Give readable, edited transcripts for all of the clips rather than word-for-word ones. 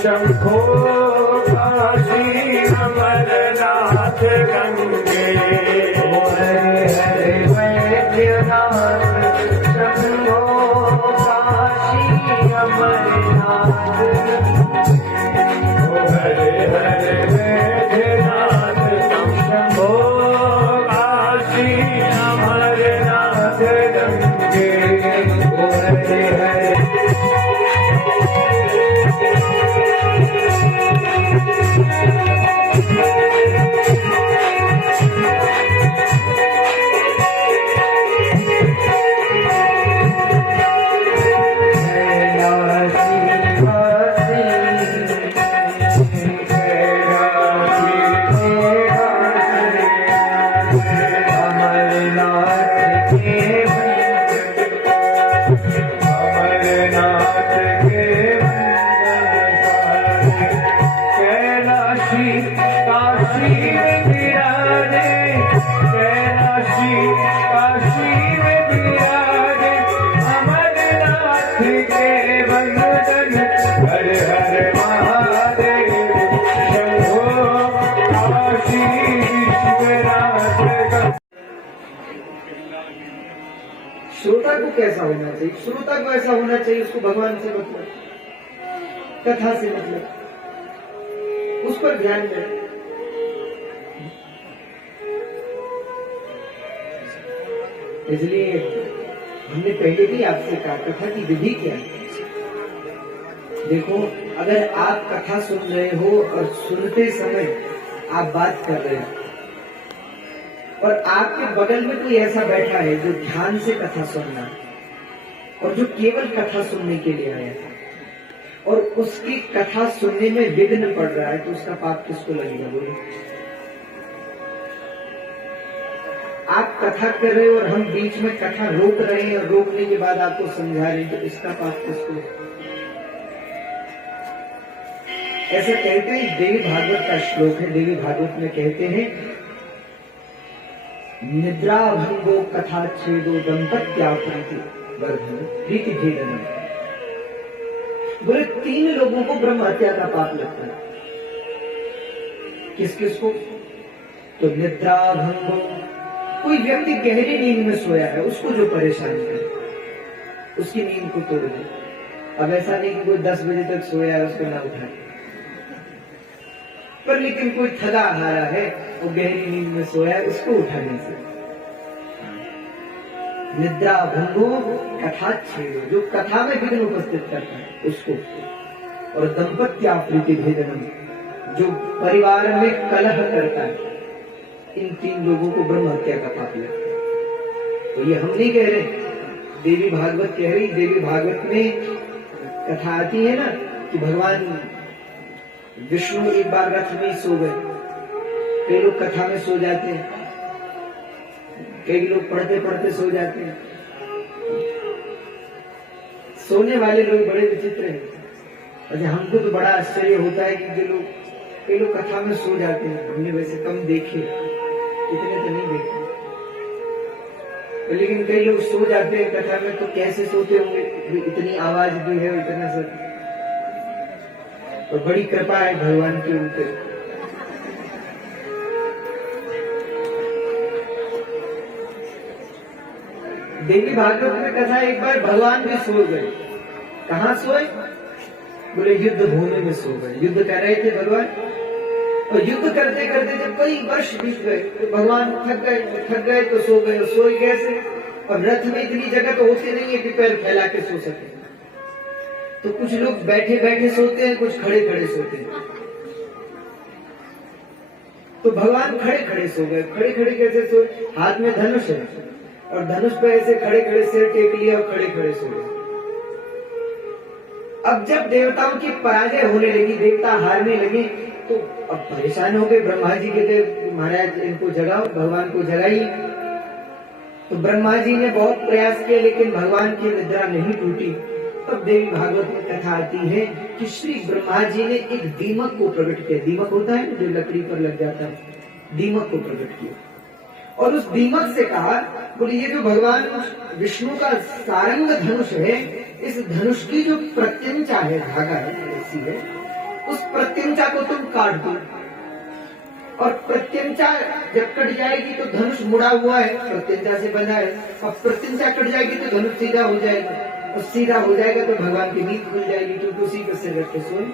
शंभो काशी अमरनाथ गंगे हरे हरे वैद्यनाथ शंभो काशी अमरनाथ हरे हरे वैद्यनाथ शंभो काशी अमरनाथ गंगे हरे हरे श्रोता को कैसा होना चाहिए? श्रोता को ऐसा होना चाहिए, उसको भगवान से मतलब, कथा से मतलब, उस पर ध्यान दें। इसलिए हमने पहले भी आपसे कहा कथा की विधि क्या है। देखो, अगर आप कथा सुन रहे हो और सुनते समय आप बात कर रहे हो और आपके बगल में कोई ऐसा बैठा है जो ध्यान से कथा सुन रहा है और जो केवल कथा सुनने के लिए आया था और उसकी कथा सुनने में विघ्न पड़ रहा है, तो उसका पाप किसको लगेगा? बोलो। आप कथा कर रहे हो और हम बीच में कथा रोक रहे हैं और रोकने के बाद आपको समझा रहे हैं, तो इसका पाप किसको? ऐसा कहते हैं, देवी भागवत का श्लोक है। देवी भागवत में कहते हैं, निद्रा भंगो कथा छेदो प्रीति भेदन। बोले 3 लोगों को ब्रह्म हत्या का पाप लगता है। किस किस को? तो निद्रा भंगो, कोई व्यक्ति गहरी नींद में सोया है, उसको जो परेशान है उसकी नींद को तोड़ दे। अब ऐसा नहीं कि कोई 10 बजे तक सोया है उसको ना उठाए, पर लेकिन कोई थका हारा है, वो गहरी नींद में सोया है, उसको उठाने से। निद्रा भंगो कथा छेदो, जो कथा में विघ्न उपस्थित करता है उसको। और दंपत्या प्रीति भेदनम, जो परिवार में कलह करता है, इन 3 लोगों को ब्रह्म हत्या का पाप लगता है। तो ये हम नहीं कह रहे, देवी भागवत कह रही। देवी भागवत में कथा आती है ना कि भगवान विष्णु एक बार रथ में सो गए। कई लोग कथा में सो जाते हैं, कई लोग पढ़ते पढ़ते सो जाते हैं। सोने वाले लोग बड़े विचित्र हैं। अच्छा, हमको तो बड़ा आश्चर्य होता है कि जो लोग, कई लोग कथा में सो जाते हैं। हमने वैसे कम देखे, इतने तो नहीं देखे, लेकिन कई लोग सो जाते हैं कथा में। तो कैसे सोते होंगे? इतनी आवाज भी है, इतना सब, और बड़ी कृपा है भगवान के ऊपर। देवी भागवत में कथा, एक बार भगवान भी सो गए। कहाँ सोए? बोले युद्ध भूमि में सो गए। युद्ध कर रहे थे भगवान, और युद्ध करते करते जब कई वर्ष बीत गए तो भगवान थक गए तो सो गए। सोए कैसे? और रथ में इतनी जगह तो होती नहीं है कि पैर फैला के सो सके, तो कुछ लोग बैठे बैठे सोते हैं, कुछ खड़े खड़े सोते हैं। तो भगवान खड़े खड़े सो गए। खड़े खड़े कैसे सोए? हाथ में धनुष है और धनुष पे ऐसे खड़े खड़े सिर टेक लिया और खड़े खड़े सो गए। अब जब देवताओं की पराजय होने लगी, देवता हारने लगे, तो अब परेशान हो गए। ब्रह्मा जी कहते महाराज इनको जगाओ, भगवान को जगाइए। तो ब्रह्मा जी ने बहुत प्रयास किया लेकिन भगवान की निद्रा नहीं टूटी। तब देवी भागवत में कथा आती है कि श्री ब्रह्मा जी ने एक दीमक को प्रकट किया। दीमक होता है जो लकड़ी पर लग जाता है, दीमक को प्रकट किया और उस दीमक से कहा, बोले ये जो भगवान विष्णु का सारंग धनुष है, इस धनुष की जो प्रत्यंचा है, धागा है, ऐसी है, उस प्रत्यंचा को तुम काट दो। और प्रत्यंचा जब कट जाएगी तो धनुष मुड़ा हुआ है, प्रत्यंचा से बना है, और प्रत्यंचा कट जाएगी तो धनुष सीधा हो जाएगा, और सीधा हो जाएगा तो भगवान की नींद खुल जाएगी, क्योंकि उसी पर सिर रख के सोए।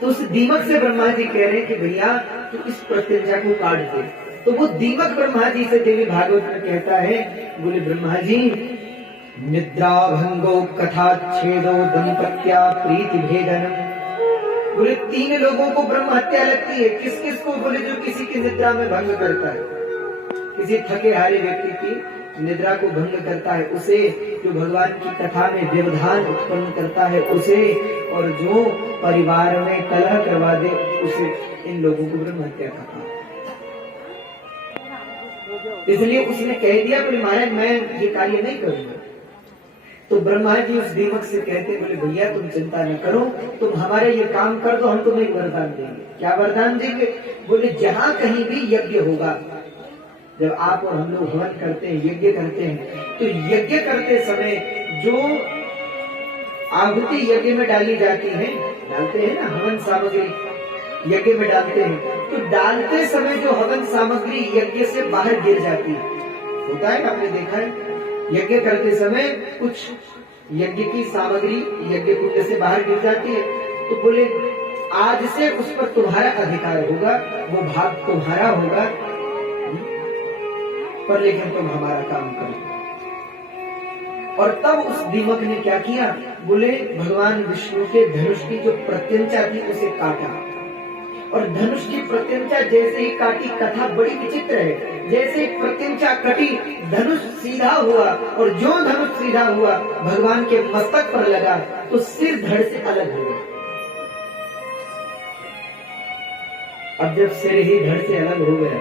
तो उस दीमक से ब्रह्मा जी कह रहे हैं कि भैया तो इस प्रत्यंचा को काट दे। तो वो दीमक ब्रह्मा जी से देवी भागवत में कहता है, बोले ब्रह्मा जी निद्रा भंगो कथा छेदो दंपत्या प्रीति भेदनम। बोले 3 लोगों को ब्रह्म हत्या लगती है। किस किस को? बोले जो किसी की निद्रा में भंग करता है, किसी थके हारे व्यक्ति की निद्रा को भंग करता है उसे, जो भगवान की कथा में व्यवधान उत्पन्न करता है उसे, और जो परिवार में कलह करवा दे उसे, इन लोगों को ब्रह्म हत्या कहा। इसलिए उसने कह दिया, बोले महाराज मैं ये कार्य नहीं करूंगा। तो ब्रह्मा जी उस दीमक से कहते, बोले भैया तुम चिंता न करो, तुम हमारे ये काम कर दो, हम तुम्हें वरदान देंगे। क्या वरदान देंगे? बोले जहां कहीं भी यज्ञ होगा, जब आप और हम लोग हवन करते हैं, यज्ञ करते हैं, तो यज्ञ करते समय जो आहुति यज्ञ में डाली जाती है, डालते हैं ना हवन सामग्री यज्ञ में डालते हैं, तो डालते समय जो हवन सामग्री यज्ञ से बाहर गिर जाती है, होता है, आपने देखा है, यज्ञ करते समय कुछ यज्ञ की सामग्री यज्ञ कुंड से बाहर गिर जाती है, तो बोले आज से उस पर तुम्हारा अधिकार होगा, वो भाग तुम्हारा होगा, पर लेकिन तुम हमारा काम करो। और तब उस दीमक ने क्या किया? बोले भगवान विष्णु के धनुष की जो प्रत्यंचा थी उसे काटा, और धनुष की प्रत्यंचा जैसे ही काटी, कथा बड़ी विचित्र है, जैसे प्रत्यंचा कटी धनुष सीधा हुआ, और जो धनुष सीधा हुआ भगवान के मस्तक पर लगा तो सिर धड़ से अलग हो गया। अब जब सिर ही धड़ से अलग हो गया,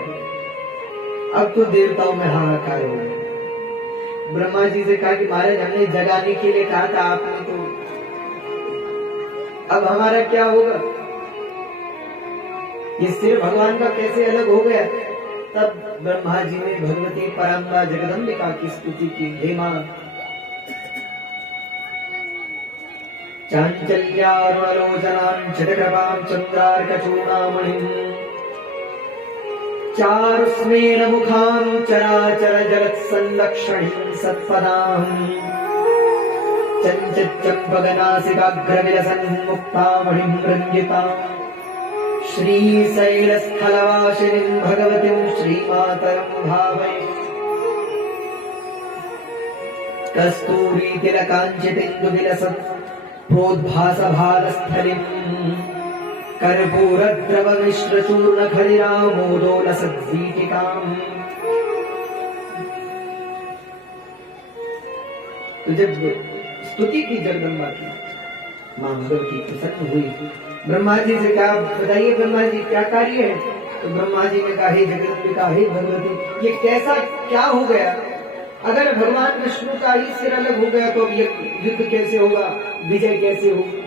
अब तो देवताओं में हाहाकार हो गया। ब्रह्मा जी से कहा कि महाराज हमने जगाने के लिए कहा था आपने, तो अब हमारा क्या होगा? ये सिर भगवान का कैसे अलग हो गया? तब ब्रह्मा जी ने भगवती परम्बा जगदम्बिका की स्तुति की, हे मां चांचल्यारुणलोचनां चितकृपां चंद्रार्कचूडामणिं चारुस्मेन मुखां चराचर जगत्संरक्षणीं सत्पदां चञ्चच्चम्बकनासिकाग्रविलसन्मुक्तामणिं रञ्जितां श्रीशैलस्थलवासिनीं भगवतीं श्रीमातरं भावये कस्तूरीतिलकाञ्चितिन्दुविलसत् प्रोद्भासभालस्थलिं कर्पूरद्रवमिश्रचूर्णखलिरामोदोलसद्वीटिकाम्। तो जब स्तुति की जगदम्बा की, मां भगवती प्रसन्न हुई। ब्रह्मा जी से कहा, बताइए ब्रह्मा जी क्या कार्य है? तो ब्रह्मा जी ने कहा, हे जगदम्बिका, हे भगवती, ये कैसा क्या हो गया? अगर भगवान विष्णु का ही सिर अलग हो गया तो अब ये युद्ध कैसे होगा, विजय कैसे होगी?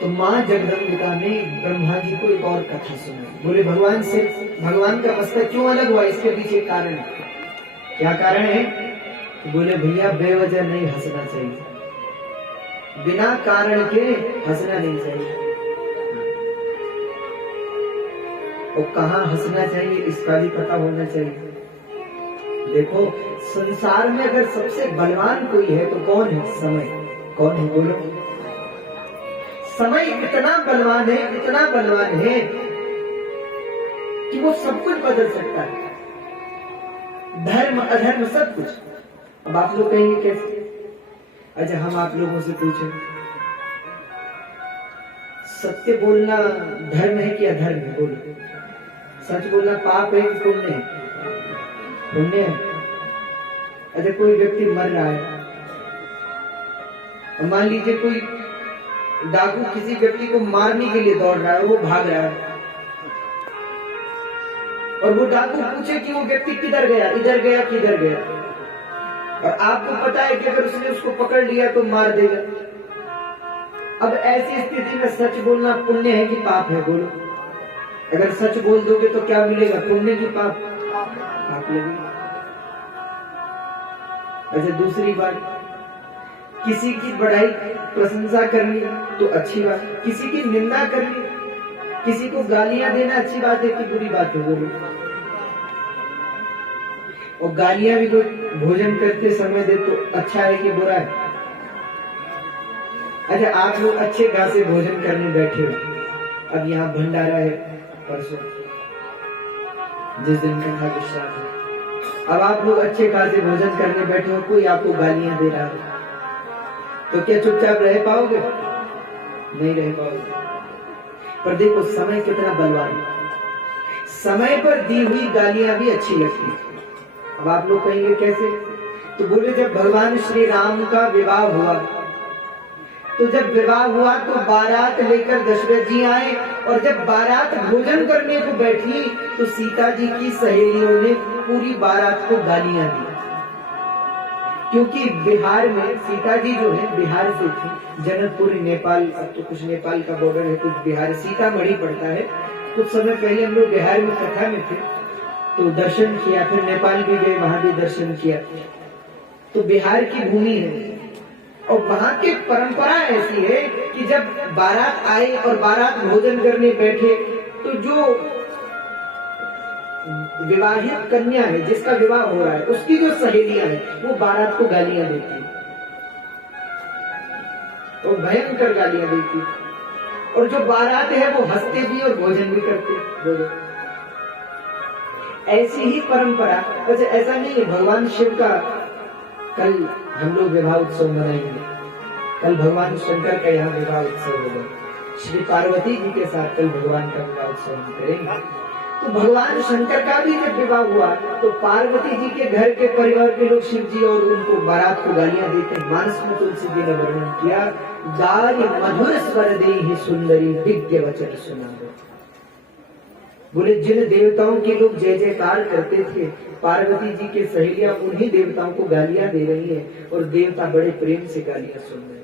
तो मां जगदम्बिका ने ब्रह्मा जी को एक और कथा सुनाई। बोले भगवान का मस्तक क्यों अलग हुआ? इसके पीछे कारण क्या कारण है? बोले भैया बेवजह नहीं हंसना चाहिए, बिना कारण के हंसना नहीं चाहिए, और कहाँ हंसना चाहिए इसका भी पता होना चाहिए। देखो संसार में अगर सबसे बलवान कोई है तो कौन है? समय। कौन है बोलो? समय इतना बलवान है, इतना बलवान है कि वो सब कुछ बदल सकता है, धर्म अधर्म सब कुछ। अब आप लोग कहेंगे कैसे? अच्छा हम आप लोगों से पूछें, सत्य बोलना धर्म है कि अधर्म है? बोलो। सच बोलना पाप है कि पुण्य है? पुण्य है। अच्छा, कोई व्यक्ति मर रहा है, मान लीजिए कोई डाकू किसी व्यक्ति को मारने के लिए दौड़ रहा है, वो भाग रहा है, और वो डाकू पूछे कि वो व्यक्ति किधर गया, इधर गया किधर गया, और आपको पता है कि अगर उसने उसको पकड़ लिया तो मार देगा। अब ऐसी स्थिति में सच बोलना पुण्य है कि पाप है? बोलो। अगर सच बोल दोगे तो क्या मिलेगा, पुण्य की पाप? पाप लगेगा। अच्छा, दूसरी बात, किसी की बड़ाई प्रशंसा करनी तो अच्छी बात, किसी की निंदा करनी, किसी को गालियां देना अच्छी बात है कि बुरी बात है? बोलो। और गालियां भी कोई भोजन करते समय दे तो अच्छा है कि बुरा है? अच्छा, आप लोग अच्छे खासे भोजन करने बैठे हो, अब यहाँ भंडारा है परसों, जिस दिन कथा विश्राम है, अब आप लोग अच्छे खासे भोजन करने बैठे हो, कोई आपको गालियां दे रहा है, तो क्या चुपचाप रह पाओगे? नहीं रह पाओगे। पर देखो समय कितना बलवान है, समय पर दी हुई गालियां भी अच्छी लगती है। अब आप लोग कहेंगे कैसे? तो बोले जब भगवान श्री राम का विवाह हुआ, तो जब विवाह हुआ तो बारात लेकर दशरथ जी आए, और जब बारात भोजन करने को बैठी तो सीता जी की सहेलियों ने पूरी बारात को गालियां दी, क्योंकि बिहार में सीता जी जो है बिहार से थी, जनकपुर नेपाल, अब तो कुछ नेपाल का बॉर्डर है, कुछ बिहार, सीतामढ़ी पड़ता है। कुछ समय पहले हम लोग बिहार में कथा में थे तो दर्शन किया, फिर नेपाल भी गए, वहां भी दर्शन किया। तो बिहार की भूमि है और वहां की परंपरा ऐसी है कि जब बारात आए और बारात भोजन करने बैठे तो जो विवाहित कन्या है, जिसका विवाह हो रहा है, उसकी जो सहेलियां हैं वो बारात को गालियां देती, तो भयंकर गालियां देती, और जो बारात है वो हंसते भी और भोजन भी करते। ऐसी ही परंपरा। वैसे ऐसा नहीं है, भगवान शिव का कल हम लोग विवाह उत्सव मनाएंगे, कल भगवान शंकर का यहाँ विवाह उत्सव होगा, श्री पार्वती जी के साथ कल भगवान का विवाह उत्सव हम करेंगे। तो भगवान शंकर का भी जब विवाह हुआ तो पार्वती जी के घर के परिवार के लोग शिव जी और उनको बारात को गालियां देते। मानस में तुलसी जी ने वर्णन किया, गाय मधुर स्वर देहि सुंदरी दिव्य वचन सुना। बोले जिन देवताओं के लोग जय जयकार करते थे, पार्वती जी के सहेलियां उन्हीं देवताओं को गालियां दे रही है, और देवता बड़े प्रेम से गालियां सुन रहे।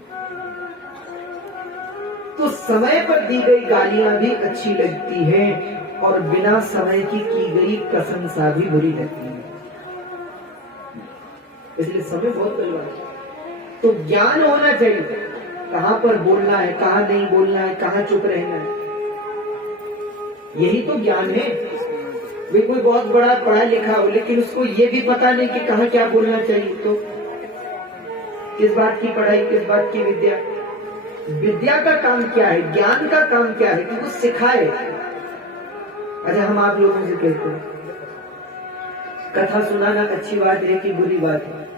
तो समय पर दी गई गालियां भी अच्छी लगती हैं, और बिना समय की गई प्रशंसा भी बुरी लगती है। इसलिए समय बहुत बलवान है। तो ज्ञान होना चाहिए, कहां पर बोलना है, कहां नहीं बोलना है, कहां चुप रहना है, यही तो ज्ञान है। वे कोई बहुत बड़ा पढ़ा लिखा हो लेकिन उसको ये भी पता नहीं कि कहां क्या बोलना चाहिए, तो किस बात की पढ़ाई, किस बात की विद्या? विद्या का काम क्या है, ज्ञान का काम क्या है कि वो सिखाए। अच्छा, हम आप लोगों से कहते हैं कथा सुनाना अच्छी बात है कि बुरी बात है?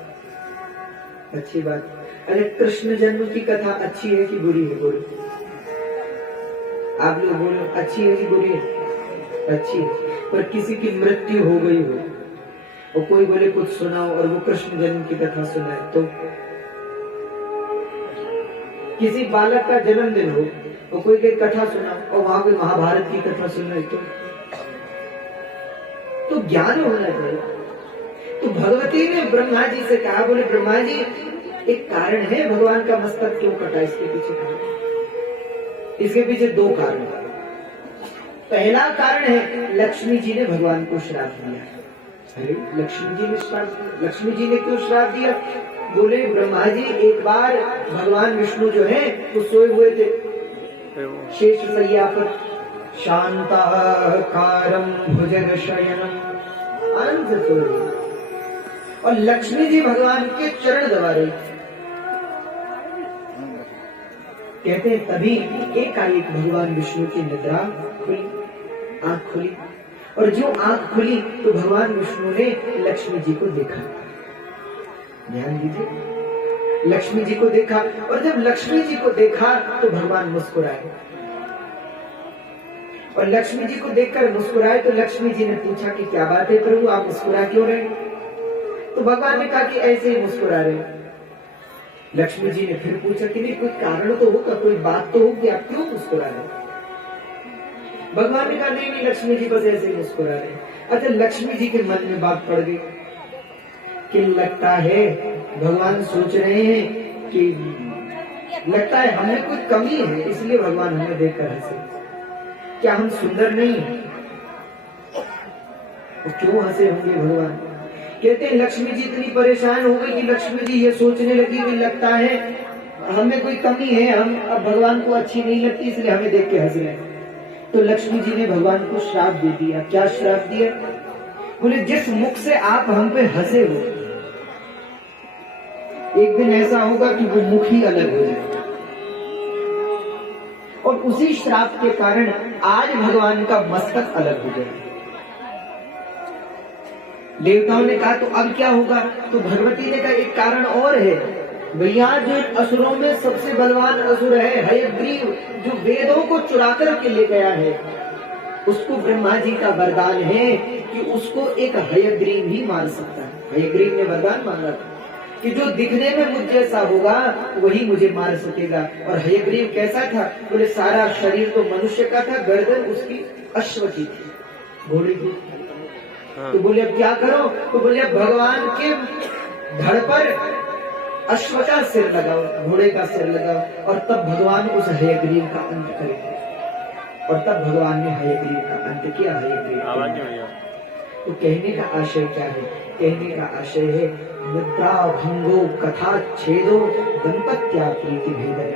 अच्छी बात। अरे कृष्ण जन्म की कथा अच्छी है कि बुरी है? बोलो, आप लोग बोलो, अच्छी है कि बुरी है? अच्छी है। पर किसी की मृत्यु हो गई हो और कोई बोले कुछ सुनाओ और वो कृष्ण जन्म की कथा सुनाए, तो किसी बालक का जन्मदिन हो और कोई कहे कथा सुनाओ और वहां कोई महाभारत की कथा सुनाए, तो ज्ञान होना चाहिए। तो भगवती ने ब्रह्मा जी से कहा, बोले ब्रह्मा जी एक कारण है भगवान का मस्तक क्यों कटा, इसके पीछे कारण? इसके पीछे दो कारण। पहला कारण है लक्ष्मी जी ने भगवान को श्राप दिया। अरे लक्ष्मी जी ने क्यों श्राप दिया? बोले ब्रह्मा जी एक बार भगवान विष्णु जो है वो सोए हुए थे शेष शैया पर, शांताकारं भुजगशयनम्, आनंद से सो रहे, और लक्ष्मी जी भगवान के चरण दबा रही। कहते हैं तभी एकाएक भगवान विष्णु की निद्रा खुली, आंख खुली, और जो आंख खुली तो भगवान विष्णु ने लक्ष्मी जी को देखा। ध्यान दीजिए, लक्ष्मी जी को देखा, और जब लक्ष्मी जी को देखा तो भगवान मुस्कुराए। और लक्ष्मी जी को देखकर मुस्कुराए तो लक्ष्मी जी ने पूछा कि क्या बात है प्रभु, आप मुस्कुरा क्यों रहे? तो भगवान ने कहा कि ऐसे ही मुस्कुरा रहे। लक्ष्मी जी ने फिर पूछा कि नहीं, कोई कारण तो होगा, कोई बात तो होगी, आप क्यों मुस्कुरा रहे? भगवान ने कहा नहीं नहीं लक्ष्मी जी बस ऐसे ही मुस्कुरा रहे। अच्छा, लक्ष्मी जी के मन में बात पड़ गई कि लगता है भगवान सोच रहे हैं कि लगता है हमें कोई कमी है, इसलिए भगवान हमें देखकर हंसे। क्या हम सुंदर नहीं है? तो क्यों हंसे होंगे भगवान? कहते हैं लक्ष्मी जी इतनी परेशान हो गई कि लक्ष्मी जी ये सोचने लगी कि लगता है हमें कोई कमी है, हम अब भगवान को अच्छी नहीं लगती इसलिए हमें देख के हंस रहे हैं। तो लक्ष्मी जी ने भगवान को श्राप दे दिया। क्या श्राप दिया? बोले जिस मुख से आप हम पे हंसे हो, एक दिन ऐसा होगा कि वो मुख ही अलग हो जाए। और उसी श्राप के कारण आज भगवान का मस्तक अलग हो गया। देवताओं ने कहा तो अब क्या होगा? तो भगवती ने कहा एक कारण और है भैया, जो असुरों में सबसे बलवान असुर है हयग्रीव, जो वेदों को चुरा कर के ले गया है, उसको ब्रह्मा जी का वरदान है कि उसको एक हयग्रीव ही मार सकता है। हयग्रीव ने वरदान मांगा था कि जो दिखने में मुझ जैसा होगा वही मुझे मार सकेगा। और हयग्रीव कैसा था? बोले सारा शरीर तो मनुष्य का था, गर्दन उसकी अश्व की थी, घोड़े की। तो बोले अब क्या करो? तो बोले अब भगवान के धड़ पर अश्व का सिर लगाओ, घोड़े का सिर लगाओ, और तब भगवान उस हयग्रीव का अंत करेंगे। और तब भगवान ने हयग्रीव का अंत किया। हयग्रीव तो कहने का आशय क्या है? कहने का आशय है निद्रा भंगो कथा छेदो दंपत्या प्रीति भेदय।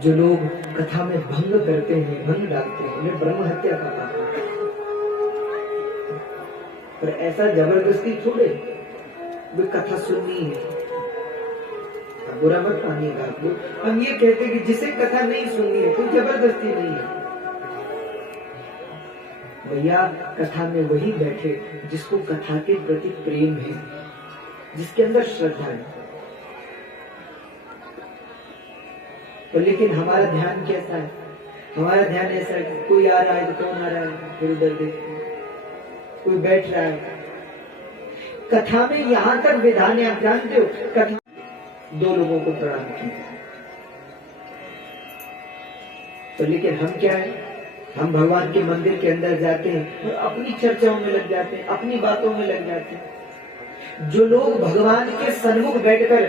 जो लोग कथा में भंग करते हैं, भंग डालते हैं, उन्हें ब्रह्म हत्या का पाप है। पर ऐसा जबरदस्ती थोड़े, वे कथा सुननी है, बुरा मत मानिएगा। हम ये कहते कि जिसे कथा नहीं सुननी है, कोई जबरदस्ती नहीं है भैया। कथा में वही बैठे जिसको कथा के प्रति प्रेम है, जिसके अंदर श्रद्धा है। तो लेकिन हमारा ध्यान कैसा है? हमारा ध्यान ऐसा है कि कोई आ रहा है तो कौन आ रहा है, फिर उधर देखते, कोई बैठ रहा है। कथा में यहां तक विधान है, आप जानते हो, कथा दो लोगों को प्रणाम किया। तो लेकिन हम क्या है? हम भगवान के मंदिर के अंदर जाते हैं और अपनी चर्चाओं में लग जाते हैं, अपनी बातों में लग जाते हैं। जो लोग भगवान के सन्मुख बैठकर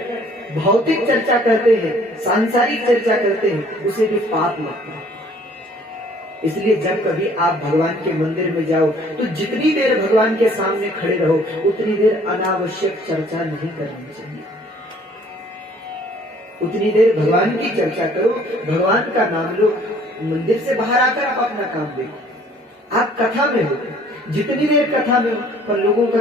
भौतिक चर्चा करते हैं, सांसारिक चर्चा करते हैं, उसे भी पाप लगता है। इसलिए जब कभी आप भगवान के मंदिर में जाओ तो जितनी देर भगवान के सामने खड़े रहो उतनी देर अनावश्यक चर्चा नहीं करनी चाहिए। उतनी देर भगवान की चर्चा करो, भगवान का नाम लो। मंदिर से बाहर आकर आप अपना काम देखो। आप कथा में हो, जितनी देर कथा में हो, पर लोगों का